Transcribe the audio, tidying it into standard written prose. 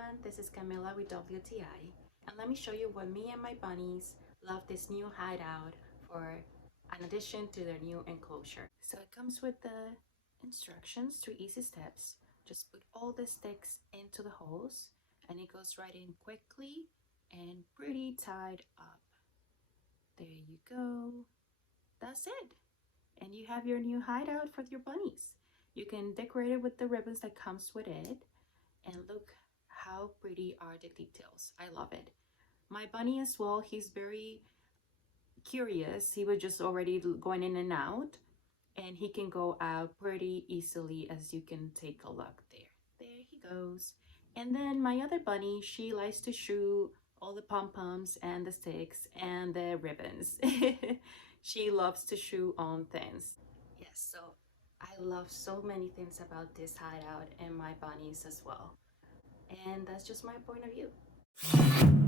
everyone, this is Camila with WTI, and let me show you what me and my bunnies love this new hideout for an addition to their new enclosure. So it comes with the instructions, 3 easy steps. Just put all the sticks into the holes and it goes right in quickly and pretty tied up. There you go. That's it. And you have your new hideout for your bunnies. You can decorate it with the ribbons that comes with it. And look how pretty are the details. I love it. My bunny as well, he's very curious. He was just already going in and out, and he can go out pretty easily, as you can take a look there. There he goes. And then my other bunny, she likes to shoot all the pom-poms and the sticks and the ribbons. She loves to shoot on things. Yes, so I love so many things about this hideout and my bunnies as well. And that's just my point of view.